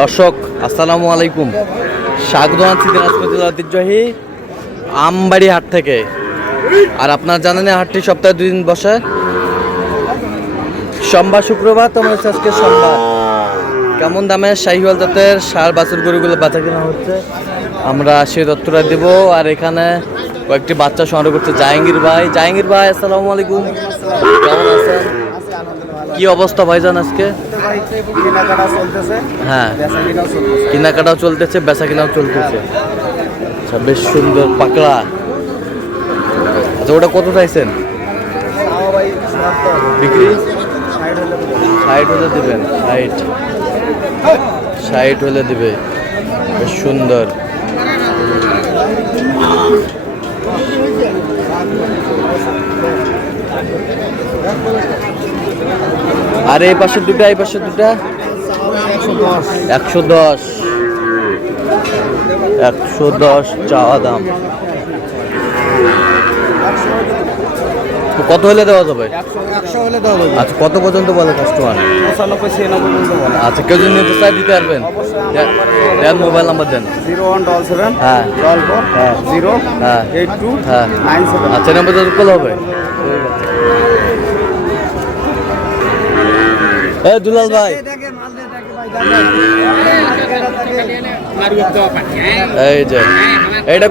দর্শক আসসালামু আলাইকুম, স্বাগত জানাচ্ছি দিনাজপুর জেলার ঐতিহ্যবাহী আমবাড়ি হাট থেকে। আর আপনারা জানেন হাটটি সপ্তাহে 2 দিন বসে, সোমবার শুক্রবার। তোমার আজকে সোমবার। কেমন দামে শাহিওয়াল জাতের ষাঁড় বাছুর গরুগুলো বেচা কেনা হচ্ছে আমরা সেই তথ্যটা দেব। আর এখানে কয়েকটি বাচ্চা সংগ্রহ করছে জাহাঙ্গীর ভাই। আসসালামু আলাইকুম, কেমন আছেন? কি অবস্থা ভাইজান আজকে? হ্যাঁ, কেনাকাটাও চলতেছে, বেচা কেনাও চলতেছে। আচ্ছা, বেশ সুন্দর পাকড়া। আচ্ছা, ওটা কত চাইছেন বিক্রি? 60 হলে দেবেন? 60 হলে দেবে। বেশ সুন্দর। আর এই পাশের দুটা 110 চাওয়া দাম। কত হলে দেওয়া যাবে? 100 হলে দেওয়া যাবে। আচ্ছা, কত পর্যন্ত বলে কাস্টমার? 95-96 পর্যন্ত বলে। আচ্ছা, কেউ যদি নিতে চাই দিতে পারবেন? দেন, মোবাইল নাম্বার দেন। 0177 হ্যাঁ 44 হ্যাঁ 0 হ্যাঁ 82 হ্যাঁ 97। আচ্ছা, নাম্বার যত কল হবে। এ দুলাল ভাই, এই যে এটা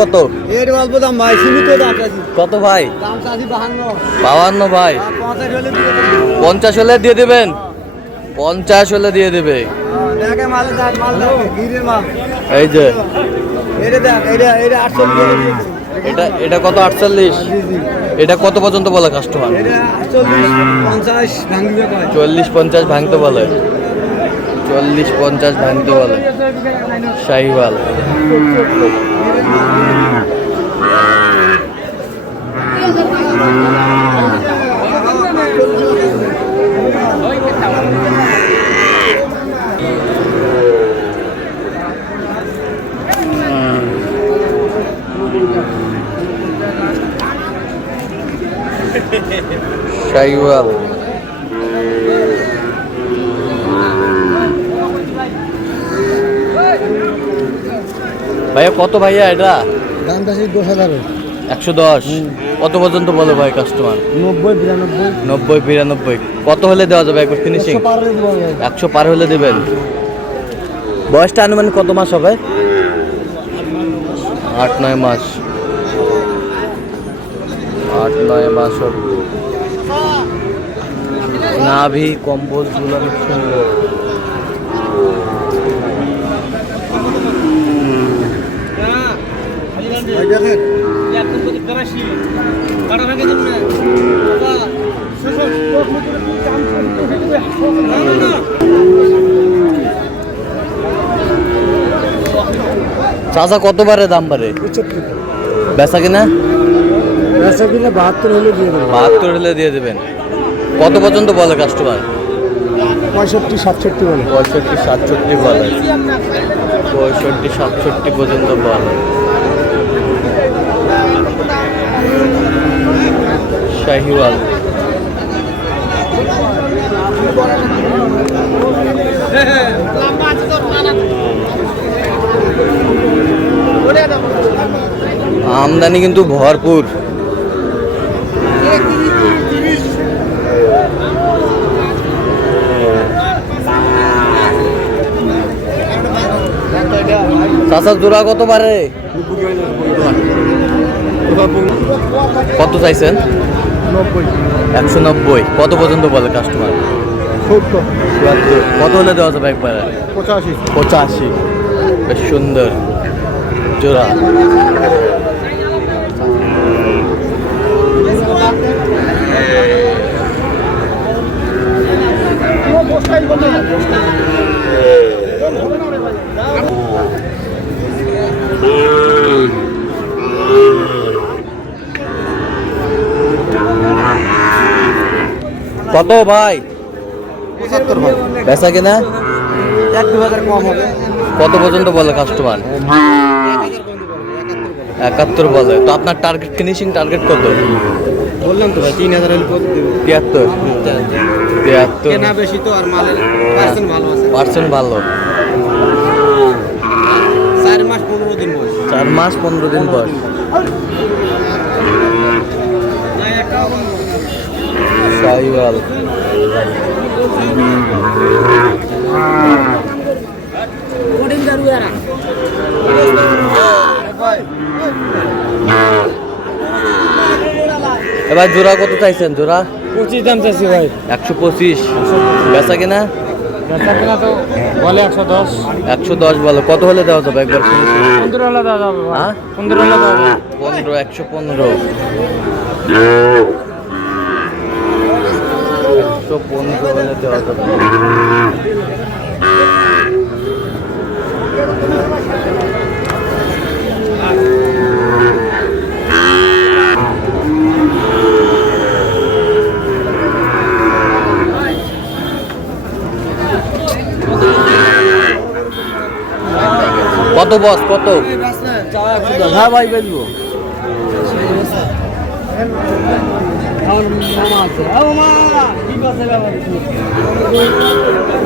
কত? এর অল্প দাম ভাই, সীমিত দাম চাইছি। কত ভাই? দাম চাইছি 52। 52 ভাই। 50 হলে দিয়ে 50 হলে দিয়ে দেব। দেবেন? 50 হলে দিয়ে দেবে। দেখে মাল দেখে গিরের মাল। এই যে এটা দেখ, এটা 48। এটা কত? 48। এটা কত পর্যন্ত বলে কাস্টমার? এটা 48-50 ভাঙবে কয়। 40-50 ভাঙতে বলে। 40-50 ভাঙতে বলে শাহিওয়াল। শাহিওয়াল ভাইয়া কত ভাইয়া এটা? দাম চাইছি 10,000। 110। কত পর্যন্ত বলে ভাই কাস্টমার? 90-92। কত হলে দেওয়া যাবে একবার ফিনিশিং? 100 পার হলে দেব। 100 পার হলে দেবেন। বয়সটা আনুমানিক কত মাস হবে? 8-9 মাস। 8-9 মাস হবে। নাভি কম্বল গুলো অনেক সুন্দর। চাচা কত বারে দাম বাড়ে? 75। বেচা কিনা? 72 হলে দিয়ে দেব। 72 হলে দিয়ে দেবেন। কত পর্যন্ত বলে কাস্টমার? 65-67 বলে। 65-67 বলে। 65-67 পর্যন্ত বলে। শাহিওয়াল আমদানি কিন্তু ভরপুর। চাচা জোড়া কত পারে? কত চাইছেন? 190। কত পর্যন্ত বলে কাস্টমার? 70। কত হলে দেওয়া যাবে একবার? 85। বেশ সুন্দর জোড়া। কত ভাই? 75 ভাই। বেচা কিনা? 1-2 হাজার কম হবে। কত পর্যন্ত বলে কাস্টমার? 71 বলে। তো আপনার টার্গেট ফিনিশিং টার্গেট কত? বললাম তো ভাই 3000 হলে কত দেব? 73 73 কেনা বেশি তো আর মালের পার্সেন্ট ভালো আছে। পার্সেন্ট ভালো। 4 মাস 15 দিন বয়স। 4 মাস 15 দিন বয়স। শাহিওয়াল এবার জোড়া কত চাইছেন? জোড়া 25 দাম চাইছি ভাই। 125। বেচা কিনা বেচা কিনা তো বলে 110। 110 বলো। কত হলে দেওয়া যাবে একবার? 15 হলে দেওয়া যাবে ভাই। হ্যাঁ 15 হলে দেওয়া যাবে। 15 115 115 হলে দেওয়া যাবে। কত বস? কত? হ্যাঁ ভাই বেচবো।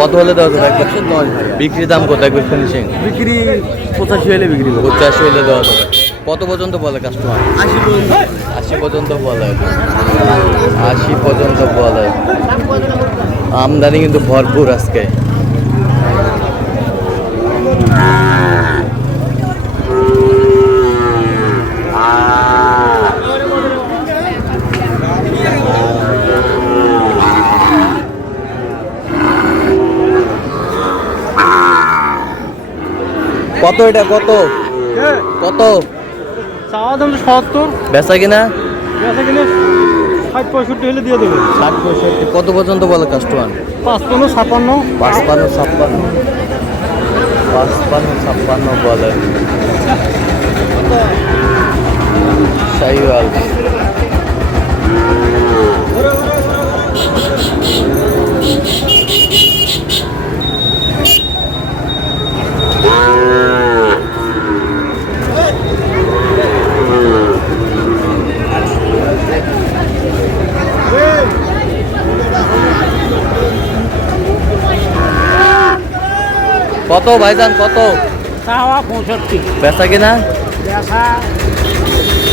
কত হলে দেওয়া যাবে একবার? বিক্রির দাম কত একবার ফিনিশিং? বিক্রি 85 হলে বিক্রি করবো। 85 হলে দেওয়া যাবে। কত পর্যন্ত বলে কাস্টমার? 80 পর্যন্ত বলে। 80 পর্যন্ত বলে। আমদানি কিন্তু ভরপুর আজকে। কত এটা? কত কত? চাওয়া দাম 70। বেচা কিনা বেচা কিনে 60-65 হলে দিয়ে দেবে। 60-65। কত পর্যন্ত বলে কাস্টমার? 55-56। 55-56 55-56 বলে। শাহিওয়াল কত ভাইজান? কত চাওয়া 65। বেচা কিনা বেচা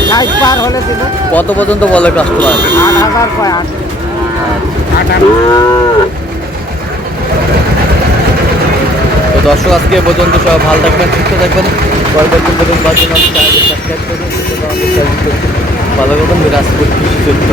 60 পার হলে দেবে। কত পর্যন্ত বলে কাস্টমার? 8000 পায়। 8 তো দর্শক আজকে এ পর্যন্ত সবাই ভালো থাকবেন, সুস্থ থাকবেন। পরবর্তী ভিডিও পাওয়ার জন্য সাবস্ক্রাইব করুন। ভালো থাকবেন। দিনাজপুর কৃষি ক্ষেত্র।